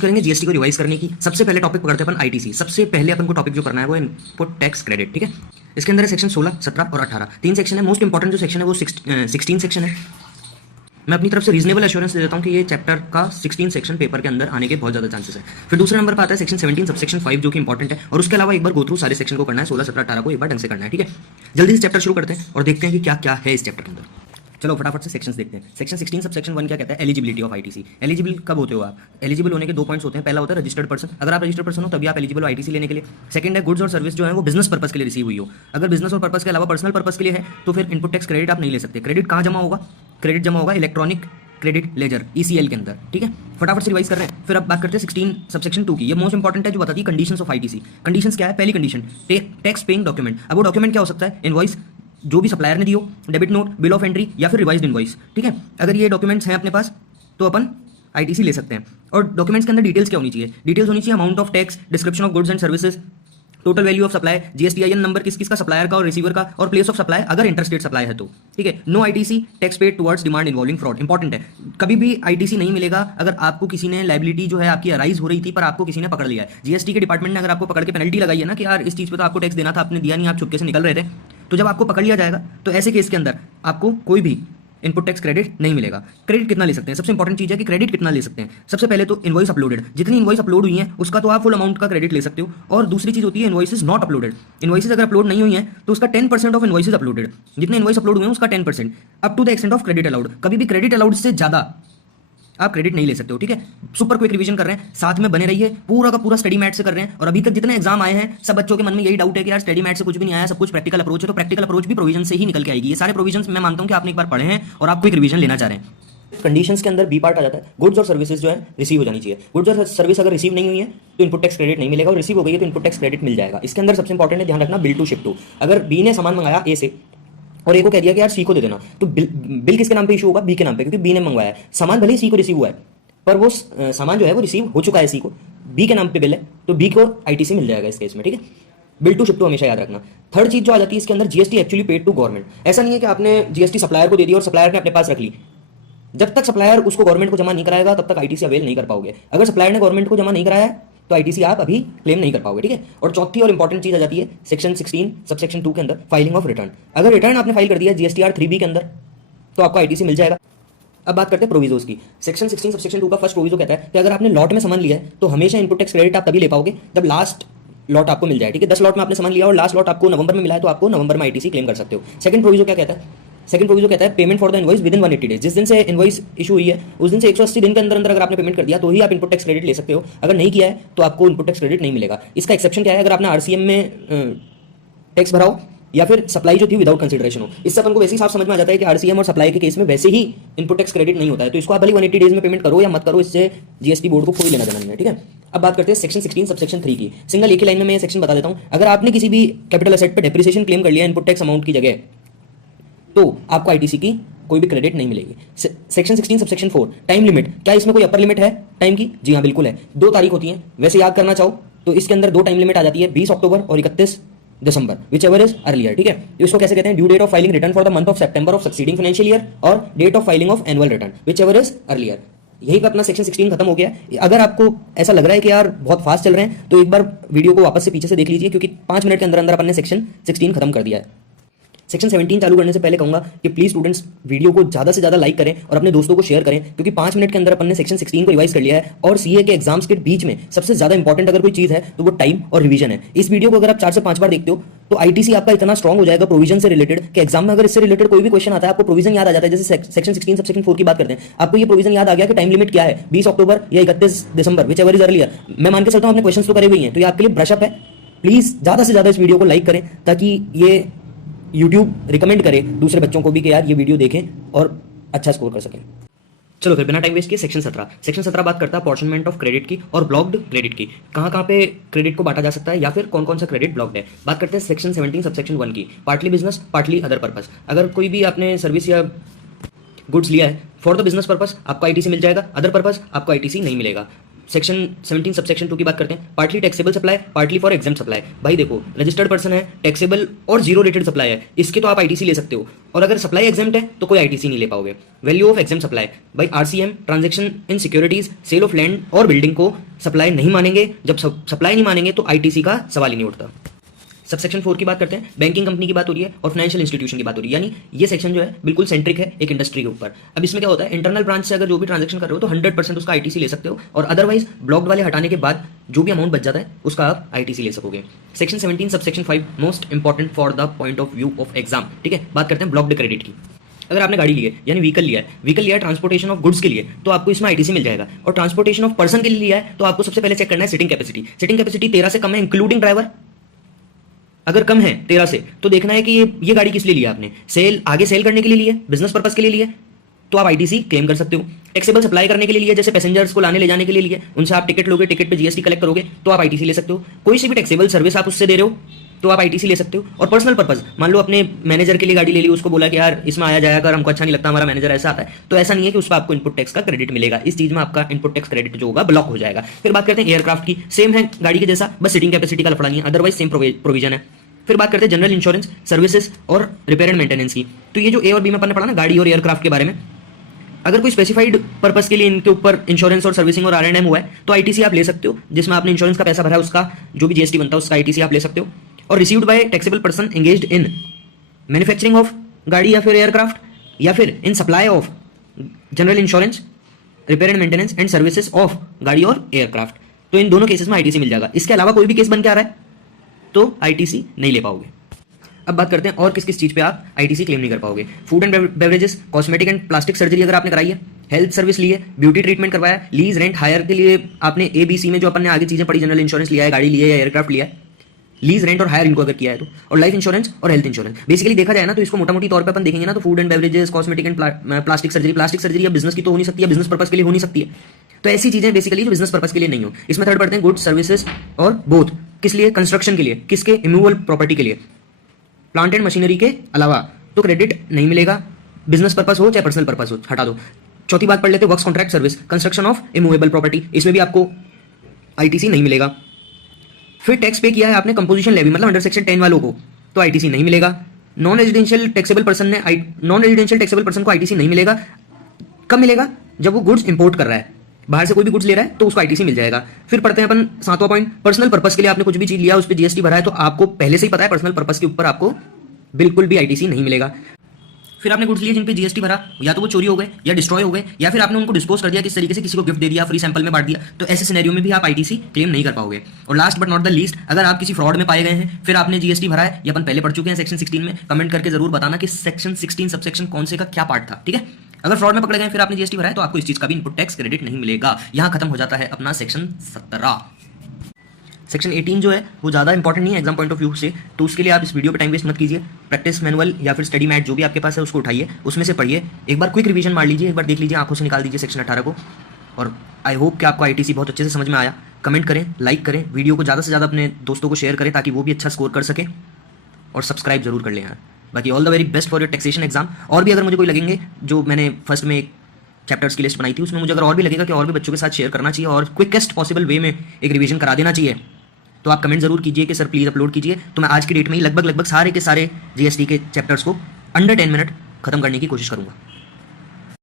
करेंगे जीएसटी को रिवाइज करने की। सबसे पहले टॉपिक पकड़ते हैं अपन आईटीसी। सबसे पहले अपन को टॉपिक जो करना है वो इनपुट टैक्स क्रेडिट, ठीक है। इसके अंदर है सेक्शन 16, 17 और 18, 3 सेक्शन है। मोस्ट इंपॉर्टेंट जो सेक्शन है वो 16 सेक्शन है। मैं अपनी तरफ से रीजनेबल एश्योरेंस दे देता हूँ कि ये चैप्टर का 16 सेक्शन पेपर के अंदर आने के बहुत ज़्यादा चांसेस है। फिर दूसरे नंबर पर आता है सेक्शन 17 सबसेक्शन 5 जो कि इंपॉर्टेंट है, और उसके अलावा एक बार गो थ्रू सारे सेक्शन को करना है, 16, 17, 18 को एक बार ढंग से करना है, ठीक है। जल्दी से चैप्टर शुरू करते हैं और देखते हैं कि क्या क्या है इस चैप्टर के अंदर। चलो फटाफट से सेक्शंस देखते हैं। सेक्शन 16 सबसेक्शन 1 क्या कहता है? Eligibility of ITC. एलिजिबल कब होते हो आप? एलिजिबल होने के 2 पॉइंट्स होते हैं। पहला होता है रजिस्टर्ड पर्सन, अगर आप रजिस्टर्ड पर्सन हो तभी आप एलिजिबल हो आईटीसी लेने के लिए। सेकंड है गुड्स और सर्विस जो है वो बिजनेस पर्पस के लिए रिसीव हुई हो। अगर बिजनेस और पर्पस के अलावा पर्सनल पर्पस के लिए है तो फिर इनपुट टैक्स क्रेडिट आप नहीं ले सकते। क्रेडिट कहाँ जमा होगा? क्रेडिट जमा होगा इलेक्ट्रॉनिक क्रेडिट लेजर ईसीएल के अंदर, ठीक है। फटाफट से रिवाइज कर रहे हैं। फिर अब बात करते हैं 16 सबसेक्शन 2 की। ये मोस्ट इंपॉर्टेंट है जो बताती है कंडीशंस ऑफ आईटीसी। कंडीशंस क्या है? पहली कंडीशन टैक्स पेइंग डॉक्यूमेंट। अब वो डॉक्यूमेंट क्या हो सकता है? इनवॉइस जो भी सप्लायर ने दी हो, debit note, bill of entry या फिर रिवाइज्ड इनवॉइस, ठीक है। अगर ये डॉक्यूमेंट्स हैं अपने पास तो अपन आईटीसी ले सकते हैं। और डॉक्यूमेंट्स के अंदर डिटेल्स क्या होनी चाहिए? डिटेल्स होनी चाहिए amount of tax, description of goods and services, total value of supply, GSTIN number किस किस का, सप्लायर का और रिसीवर का, और प्लेस ऑफ सप्लाई अगर इंटरस्टेट सप्लाई है तो, ठीक है। No ITC tax paid towards demand involving fraud. Important है, कभी भी आईटीसी नहीं मिलेगा अगर आपको किसी ने लाइबिलिटी जो है आपकी अराइज हो रही थी पर आपको किसी ने पकड़ लिया है। जीएसटी के डिपार्टमेंट ने अगर आपको पकड़ के पेनल्टी लगाई है ना कि यार इस चीज़ पे तो आपको टैक्स देना था, आपने दिया नहीं, आप चुपके से निकल रहे थे, तो जब आपको पकड़ लिया जाएगा तो ऐसे केस के अंदर आपको कोई भी इनपुट टैक्स क्रेडिट नहीं मिलेगा। क्रेडिट कितना ले सकते हैं? सबसे इंपॉर्टेंट चीज़ है कि क्रेडिट कितना ले सकते हैं। सबसे पहले तो इनवॉइस अपलोडेड, जितनी इनवॉइस अपलोड हुई है उसका तो आप फुल अमाउंट का क्रेडिट ले सकते हो। और दूसरी चीज़ होती है इनवॉइसेज नॉट अपलोडेड। इनवॉइसेज अगर अपलोड नहीं हुई है तो उसका 10% ऑफ इनवॉइसेज अपलोडेड, जितने इनवॉइस अपलोड हुए हैं उसका 10%, up to the extent of credit allowed. कभी भी क्रेडिट अलाउड से ज़्यादा आप क्रेडिट नहीं ले सकते हो, ठीक है। सुपर क्विक रिवीजन कर रहे हैं, साथ में बने रहिए, पूरा का पूरा स्टडी मैट से कर रहे हैं। और अभी तक जितने एग्जाम आए हैं सब बच्चों के मन में यही डाउट है कि यार स्टडी मैट से कुछ भी नहीं आया, सब कुछ प्रैक्टिकल अप्रोच है। तो प्रैक्टिकल अप्रोच भी प्रोविजन से ही निकल के आएगी। ये सारे प्रोविजन मैं मानता हूं कि आपने एक बार पढ़े हैं और आप क्विक रिवीजन लेना चाह रहे हैं। कंडीशंस के अंदर बी पार्ट आ जाता है, गुड्स और सर्विसेज जो है रिसीव हो जानी चाहिए। गुड्स और सर्विस अगर रिसीव नहीं हुई है तो इनपुट टैक्स क्रेडिट नहीं मिलेगा, और रिसीव हो गई है तो इनपुट टैक्स क्रेडिट मिल जाएगा। इसके अंदर सबसे इंपॉर्टेंट है ध्यान रखना बिल टू शिप टू। अगर बी ने सामान मंगाया ए से और ए को कह दिया कि यार सी को दे देना, तो बिल किसके नाम पे इशू होगा? बी के नाम पे, क्योंकि बी ने मंगवाया है। सामान भले ही सी को रिसीव हुआ है पर वो सामान जो है वो रिसीव हो चुका है सी को, बी के नाम पे बिल है, तो बी को आईटीसी मिल जाएगा इस केस में, ठीक है। बिल टू शिप टू हमेशा याद रखना। थर्ड चीज जो आ जाती है इसके अंदर, GST actually paid to government. ऐसा नहीं है कि आपने जीएसटी सप्लायर को दे दी और सप्लायर ने अपने पास रख ली। जब तक सप्लायर उसको गवर्नमेंट को जमा नहीं कराएगा तब तक आईटीसी अवेल नहीं कर पाओगे। अगर सप्लायर ने गवर्नमेंट को जमा नहीं कराया है तो आईटीसी आप अभी क्लेम नहीं कर पाओगे, ठीक है। और चौथी और इंपॉर्टेंट चीज आ जाती है सेक्शन 16 सबसेक्शन 2 के अंदर, फाइलिंग ऑफ रिटर्न। अगर रिटर्न आपने फाइल कर दिया जीएसटीआर 3B के अंदर तो आपको आईटीसी मिल जाएगा। अब बात करते हैं प्रोविजोस की। सेक्शन 16 सबसेक्शन 2 का फर्स्ट प्रोविजो कहता है कि अगर आपने लॉट में सामान लिया है तो हमेशा इनपुट टैक्स क्रेडिट आप तभी ले पाओगे जब लास्ट लॉट आपको मिल जाए, ठीक है। 10 लॉट में आपने सामान लिया और लास्ट लॉट आपको नवंबर में मिला है तो आपको नवंबर में आईटीसी क्लेम कर सकते हो। सेकंड प्रोविजो क्या कहता है? सेकंड प्रोविजो कहता है payment for the invoice with in 180 days. जिस दिन से इनवॉइस इशू हुई है उस दिन से 180 दिन के अंदर अंदर अगर आपने पेमेंट कर दिया तो ही आप इनपुट टैक्स क्रेडिट ले सकते हो। अगर नहीं किया है तो आपको इनपुट टैक्स क्रेडिट नहीं मिलेगा। इसका एक्सेप्शन क्या है? अगर आपने आरसीएम में टैक्स भरा हो या फिर सप्लाई जो थी विदाउट कंसिडरेशन हो। इससे अपन को वैसे ही साफ समझ में आ जाता है कि आरसीएम और सप्लाई के केस में वैसे ही इनपुट टैक्स क्रेडिट नहीं होता है। तो इसको आप भले 180 डेज में पेमेंट करो या मत करो, इससे जीएसटी बोर्ड को कोई लेना देना नहीं है, ठीक है। अब बात करते हैं सेक्शन 16 सबसेक्शन 3 की। सिंगल एक ही लाइन में मैं सेक्शन बता देता हूं। अगर आपने किसी भी कैपिटल एसेट पे डेप्रिसिएशन क्लेम कर लिया इनपुट टैक्स अमाउंट की जगह तो आपको आईटीसी की कोई भी क्रेडिट नहीं मिलेगी। Section 16 subsection 4 time limit. क्या इसमें कोई अपर लिमिट है टाइम की? जी हाँ बिल्कुल है। 2 तारीख होती है, वैसे याद करना चाहो तो इसके अंदर 2 टाइम लिमिट आ जाती है, 20 अक्टूबर और 31 दिसंबर, विच एवर इज अर्लियर, ठीक है। इसको कैसे कहते हैं? Due date of filing return for the month of सितंबर ऑफ सक्सीडिंग फाइनेंशियल ईयर और date of filing of annual return, whichever is earlier. यही पे अपना सेक्शन 16 खत्म हो गया। अगर आपको ऐसा लग रहा है कि यार बहुत फास्ट चल रहे हैं तो एक बार वीडियो को वापस से पीछे से देख लीजिए, क्योंकि 5 मिनट के अंदर अंदर अपन ने सेक्शन 16 खत्म कर दिया है। सेक्शन 17 चालू करने से पहले कहूंगा कि प्लीज स्टूडेंट्स वीडियो को ज्यादा से ज्यादा लाइक करें और अपने दोस्तों को शेयर करें, क्योंकि 5 मिनट के अंदर अपन ने सेक्शन 16 को रिवाइज कर लिया है। और सीए के एग्जाम्स के बीच में सबसे ज्यादा इंपॉर्टेंट अगर कोई चीज है तो वो टाइम और रिवीजन है। इस वीडियो को अगर आप 4 से 5 बार देखते हो तो आईटीसी आपका इतना स्ट्रांग हो जाएगा प्रोविजन से रिलेटेड कि एग्जाम में अगर इससे रिलेटेड कोई भी क्वेश्चन आता है आपको प्रोविजन याद आ जाता है। जैसे सेक्शन 16 सबसेक्शन 4 की बात करते हैं, आपको ये प्रोविजन याद आ गया कि टाइम लिमिट क्या है, 20 अक्टूबर या 31 दिसंबर, विच एवर इज अर्लियर। मैं मान के चलता हूं आपने क्वेश्चंस तो करे हुए हैं, तो ये आपके लिए ब्रशअप है। प्लीज ज्यादा से ज्यादा इस वीडियो को लाइक करें ताकि ये यूट्यूब रिकमेंड करे दूसरे बच्चों को भी कि यार ये वीडियो देखें और अच्छा स्कोर कर सकें। चलो फिर बिना टाइम वेस्ट किए सेक्शन 17। सेक्शन 17 बात करता है अपॉर्चनमेंट ऑफ क्रेडिट की और ब्लॉक्ड क्रेडिट की। कहाँ पे क्रेडिट को बांटा जा सकता है या फिर कौन कौन सा क्रेडिट ब्लॉक्ड है। बात करते हैं सेक्शन 17 सबसेक्शन 1 की, partly business partly other purpose. अगर कोई भी आपने सर्विस या गुड्स लिया है फॉर द बिजनेस पर्पस आपको आईटीसी मिल जाएगा, अदर पर्पस आपको आईटीसी नहीं मिलेगा। सेक्शन 17 सबसेक्शन 2 की बात करते हैं, partly taxable supply, partly for exam supply. भाई देखो, रजिस्टर्ड पर्सन है, टैक्सेबल और जीरो रेटेड सप्लाई है, इसके तो आप आईटीसी ले सकते हो, और अगर सप्लाई एग्जाम्प्ट है तो कोई आईटीसी नहीं ले पाओगे। वैल्यू ऑफ एग्जाम सप्लाई, भाई RCM, transaction in securities, sale of land और बिल्डिंग को सप्लाई नहीं मानेंगे। जब सप्लाई नहीं मानेंगे तो आईटीसी का सवाल ही नहीं उठता। सबसेक्शन 4 की बात करते हैं, बैंकिंग कंपनी की बात हो रही है और फाइनेंशियल इंस्टीट्यूशन की बात हो रही है, यानी ये सेक्शन जो है बिल्कुल सेंट्रिक है एक इंडस्ट्री के ऊपर। अब इसमें क्या होता है, इंटरनल ब्रांच से अगर जो भी ट्रांजैक्शन कर रहे हो तो 100% उसका आईटीसी ले सकते हो, और अदरवाइज ब्लॉक्ड वाले हटाने के बाद जो भी अमाउंट बच जाता है उसका आप आईटीसी ले सकोगे। Section 17 subsection 5 most important for the point of view of exam. ठीक है, बात करते हैं ब्लॉक्ड क्रेडिट की। अगर आपने गाड़ी ली है यानी व्हीकल लिया है ट्रांसपोर्टेशन ऑफ गुड्स के लिए, तो आपको इसमें आईटीसी मिल जाएगा। और ट्रांसपोर्टेशन ऑफ पर्सन के लिए लिया है तो आपको सबसे पहले चेक करना है सिटिंग कैपेसिटी। सिटिंग कैपेसिटी 13 से कम है इंक्लूडिंग ड्राइवर, अगर कम है 13 से तो देखना है कि ये गाड़ी किस लिए लिया आपने, आगे सेल करने के लिए लिया, बिजनेस पर्पस के लिए लिया, तो आप आईटीसी क्लेम कर सकते हो। टैक्सेबल सप्लाई करने के लिए लिया, जैसे पैसेंजर्स को लाने ले जाने के लिए लिया, उनसे आप टिकट लोगे, टिकट पे जीएसटी कलेक्ट करोगे तो आप आईटीसी ले सकते हो। कोई सी भी टैक्सेबल सर्विस आप उससे दे रहे हो तो आप आईटीसी ले सकते हो। और पर्सनल पर्पस, मान लो अपने मैनेजर के लिए गाड़ी ले ली, उसको बोला कि यार इसमें आया जाया कर, हमको अच्छा नहीं लगता, हमारा मैनेजर ऐसा आता है, तो ऐसा नहीं है कि उस पर आपको इनपुट टैक्स का क्रेडिट मिलेगा। इस चीज में आपका इनपुट टैक्स क्रेडिट जो होगा ब्लॉक हो जाएगा। फिर बात करते हैं एयरक्राफ्ट की, सेम है गाड़ी के जैसा, बस सिटिंग कैपेसिटी का लफड़ा नहीं है, अदरवाइज सेम प्रोविजन है। फिर बात करते हैं जनरल इंश्योरेंस सर्विसेज और रिपेयर एंड मेंटेनेंस की। तो ये जो ए और बी में अपन ने पढ़ा ना गाड़ी और एयरक्राफ्ट के बारे में, अगर कोई स्पेसिफाइड पर्पस के लिए इनके ऊपर इंश्योरेंस और सर्विसिंग और आरएनएम हुआ है तो आईटीसी आप ले सकते हो, जिसमें आपने इंश्योरेंस का पैसा भरा है उसका जो भी जीएसटी बनता है उसका आईटीसी आप ले सकते हो। और received by taxable person engaged in manufacturing of गाड़ी या फिर एयरक्राफ्ट, या फिर in supply of general insurance, repair and maintenance and services of गाड़ी और एयरक्राफ्ट, तो इन दोनों केसेस में आईटीसी मिल जाएगा। इसके अलावा कोई भी केस बन के आ रहा है तो आईटीसी नहीं ले पाओगे। अब बात करते हैं और किस किस चीज पे आप आईटीसी क्लेम नहीं कर पाओगे। Food and beverages, cosmetic and plastic surgery अगर आपने कराई है, हेल्थ सर्विस ली है, ब्यूटी ट्रीटमेंट करवाया, लीज रेंट हायर के लिए आपने एबीसी में जो अपन ने आगे चीजें पढ़ी, जनरल इंश्योरेंस लिया है, गाड़ी ली है या एयरक्राफ्ट लिया है, लीज रेंट और हायर इनको अगर किया है तो, और लाइफ इंश्योरेंस और हेल्थ इंश्योरेंस। बेसिकली देखा जाए ना तो इसको मोटा मोटी तौर पे अपन देखेंगे ना तो food and beverages, cosmetic and plastic surgery या बिजनेस की तो हो नहीं सकती है, बिजनेस पर्पस के लिए हो नहीं सकती है, तो ऐसी चीजें बेसिकली जो बिजनेस पर्पस के लिए नहीं हो। इसमें थर्ड पढ़ते हैं गुड्स सर्विसेज और बोथ, किस लिए, कंस्ट्रक्शन के लिए, किसके, इमूवेबल प्रॉपर्टी के लिए, प्लांट एंड मशीनरी के अलावा तो क्रेडिट नहीं मिलेगा, बिजनेस पर्पस हो चाहे पर्सनल पर्पस हो, हटा दो। चौथी बात पढ़ लेते हैं works contract service, construction of immovable property, इसमें भी आपको आईटीसी नहीं मिलेगा। फिर टैक्स पे किया है आपने कंपोजिशन लेवी, मतलब अंडर सेक्शन 10 वालों को, तो आईटीसी नहीं मिलेगा। नॉन रेजिडेंशियल टैक्सेबल पर्सन को आईटीसी नहीं मिलेगा। कब मिलेगा, जब वो गुड्स इंपोर्ट कर रहा है, बाहर से कोई भी गुड्स ले रहा है तो उसको आईटीसी मिल जाएगा। फिर पढ़ते हैं अपन 7वां पॉइंट, पर्सनल पर्पस के लिए आपने कुछ भी चीज लिया उस पर जीएसटी भरा है तो आपको पहले से ही पता है पर्सनल पर्पस के ऊपर आपको बिल्कुल भी आईटीसी नहीं मिलेगा। फिर आपने गुड्स लिए जिन पे जीएसटी भरा, या तो वो चोरी हो गए या डिस्ट्रॉय हो गए या फिर आपने उनको डिस्पोज कर दिया किस तरीके से, किसी को गिफ्ट दे दिया, फ्री सैंपल में बांट दिया, तो ऐसे सिनेरियो में भी आप आईटीसी क्लेम नहीं कर पाओगे। और last but not the least, अगर आप किसी फ्रॉड में पाए गए हैं फिर आपने जीएसटी भरा है, ये अपन पहले पढ़ चुके हैं सेक्शन 16 में, कमेंट करके जरूर बताना कि सेक्शन 16 सबसेक्शन कौन से का क्या पार्ट था, ठीक है। अगर फ्रॉड में पकड़े गए फिर आपने जीएसटी भरा है तो आपको इस चीज का भी इनपुट टैक्स क्रेडिट नहीं मिलेगा। यहां खत्म हो जाता है अपना सेक्शन 17। सेक्शन 18 जो है वो ज़्यादा इंपॉर्टेंट नहीं है एग्जाम पॉइंट ऑफ व्यू से, तो उसके लिए आप इस वीडियो पे टाइम वेस्ट मत कीजिए। प्रैक्टिस मैनुअल या फिर स्टडी मैट जो भी आपके पास है उसको उठाइए, उसमें से पढ़िए, एक बार क्विक रिवीजन मार लीजिए, एक बार देख लीजिए, आंखों से निकाल दीजिए सेक्शन 18 को। और आई होप कि आपको आईटीसी बहुत अच्छे से समझ में आया। कमेंट करें, लाइक करें, वीडियो को ज़्यादा से ज़्यादा अपने दोस्तों को शेयर करें ताकि वो भी अच्छा स्कोर कर सके, और सब्सक्राइब जरूर कर लें यार। बाकी all the very best for your taxation exam. और भी अगर मुझे कोई लगेंगे, जो मैंने फर्स्ट में एक चैप्टर्स की लिस्ट बनाई थी उसमें मुझे अगर और भी लगेगा कि और भी बच्चों के साथ शेयर करना चाहिए और क्विकेस्ट पॉसिबल वे में एक रिवीजन करा देना चाहिए, तो आप कमेंट जरूर कीजिए कि सर प्लीज़ अपलोड कीजिए। तो मैं आज की डेट में ही लगभग सारे के सारे जीएसटी के चैप्टर्स को अंडर 10 मिनट खत्म करने की कोशिश करूंगा।